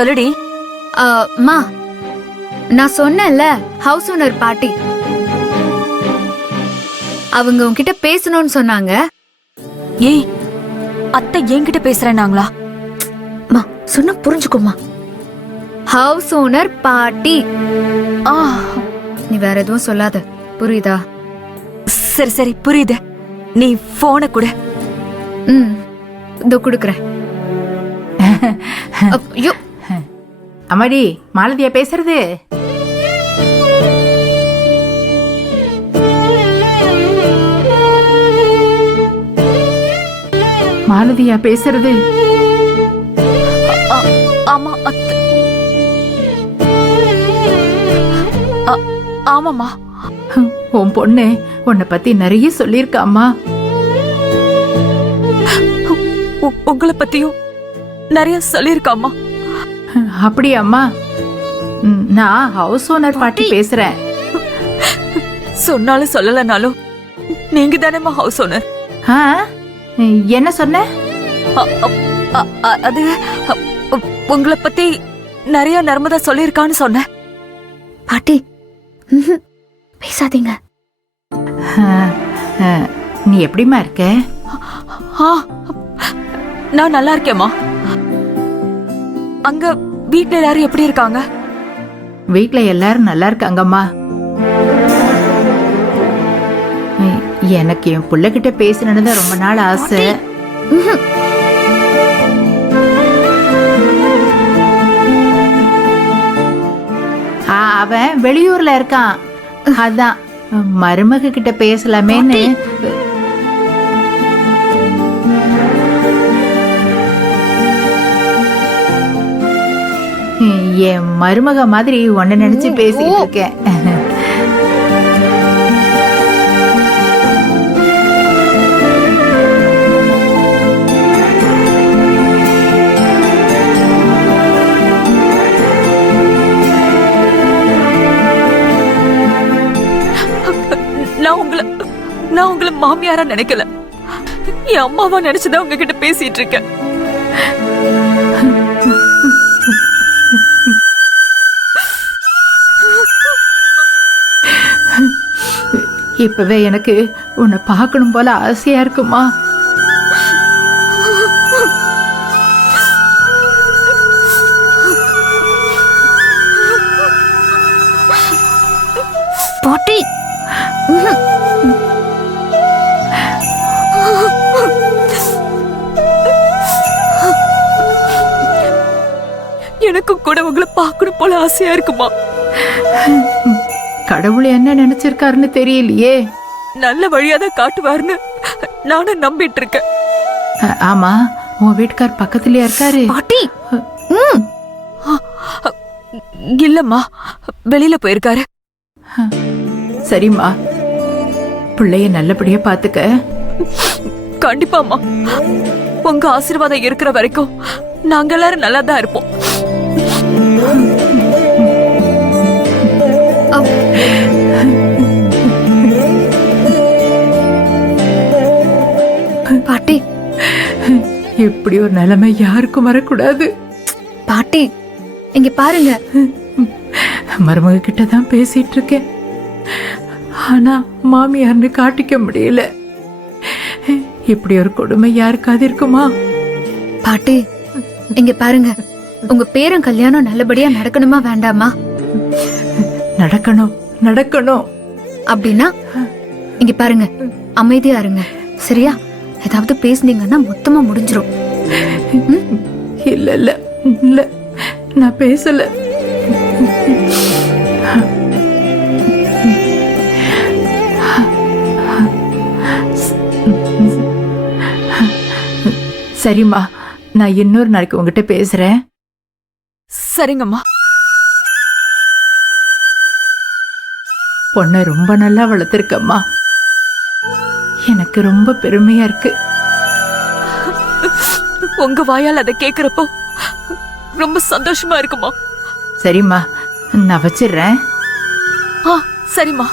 சொல்லுடி. மா, நான் சொன்னேன்ல ஹவுஸ் ஓனர் பாட்டி, அவங்க உன்கிட்ட பேசணும்னு சொன்னாங்க. ஏய், அத்தை என்கிட்ட பேசுறேன்னாங்களா? மா சொன்ன புரிஞ்சுக்கோமா. ஹவுஸ் ஓனர் பாட்டி. நீ வேற எதுவும் சொல்லாத, புரியுதா? சரி சரி புரியுது. நீ போனை கொடு. இதோ குடுக்கறேன். ஐயோ, அம்மாடி, மாலதியா பேசுறது? மாலதியா பேசுறது? ஆமா அத்தை. ஆமாமா. உன் பொண்ணு உன்னை பத்தி நிறைய சொல்லிருக்காமா. உங்களை பத்தியும் நிறைய சொல்லிருக்காமா. அப்படியாம்மா? நான் ஹவுஸ் ஓனர் பாட்டி பேசுறேன். சொன்னாலும் சொல்லலனாலும் நீங்க தானேமா ஹவுஸ் ஓனர். என்ன சொன்ன? அது உங்களை பத்தி நிறைய நர்மதா சொல்லிருக்கான்னு சொன்ன. பாட்டி பேசாதீங்க. நீ எப்படிமா இருக்க? நான் நல்லா இருக்கேம்மா. அங்க வீட்ல எல்லாரும் எப்படி இருக்காங்க? வீட்ல எல்லாரும் நல்லா இருக்காங்கம்மா. எனக்கு என் பிள்ளைகிட்ட பேசணும்னு ரொம்ப நாள் ஆசை. அவன் வெளியூர்ல இருக்கான். அதான் மருமக கிட்ட பேசலாமேன்னு. என் மருமக மாதிரி உன்னை நினைச்சு பேசிட்டு இருக்கேன். நான் உங்களை மாமியாரா நினைக்கல, என் அம்மாவா நினைச்சுதான் உங்ககிட்ட பேசிட்டு இருக்கேன். இப்பவே எனக்கு உன்னை பார்க்கணும் போல ஆசையா இருக்குமா. பாட்டி எனக்கும் கூட உங்களை பார்க்கணும் போல ஆசையா இருக்குமா. கடவுள் என்ன நினைச்சிருக்காருன்னு தெரியலையே. நல்ல வழியாதான் காட்டுவாருன்னு நானும் நம்பிட்டு இருக்கேன். ஆமா, உன் வீட்டுக்கார் பக்கத்துலயா இருக்காரு? பாட்டி இல்லம்மா, வெளியில போயிருக்காரு. சரிம்மா, பிள்ளைய நல்லபடியா பாத்துக்க. கண்டிப்பாம்மா, உங்க ஆசீர்வாதம் இருக்கிற வரைக்கும் நாங்க எல்லாரும் நல்லா தான் இருப்போம். பாட்டி, இப்படி ஒரு நிலைமை யாருக்கும் வரக்கூடாது. பாட்டி இங்க பாருங்க. மருமக கிட்டதான் பேசிட்டு இருக்கேன். ஆனா மாமியார்னு காட்டிக்க முடியல. இப்படி ஒரு கொடுமை யாருக்காவது இருக்குமா? பாட்டி இங்க பாருங்க, உங்க பேரன் கல்யாணம் நல்லபடியா நடக்கணுமா வேண்டாமா? நடக்கணும் நடக்கணும். அப்படின்னா இங்க பாருங்க, அமைதியா இருங்க, சரியா? ஏதாவது பேசுனீங்கன்னா மொத்தமா முடிஞ்சிரும். இல்ல இல்ல இல்ல, நான் பேசல. சரிம்மா, நான் இன்னொரு நாளைக்கு உங்ககிட்ட பேசுறேன். சரிங்கம்மா. பொண்ணை ரொம்ப நல்லா வளர்த்திருக்கம்மா. எனக்கு ரொம்ப பெருமையா இருக்கு. உங்க வாயால் அதை கேக்குறப்போ ரொம்ப சந்தோஷமா இருக்குமா. சரிம்மா, நான் வச்சிடுறேன். சரிம்மா.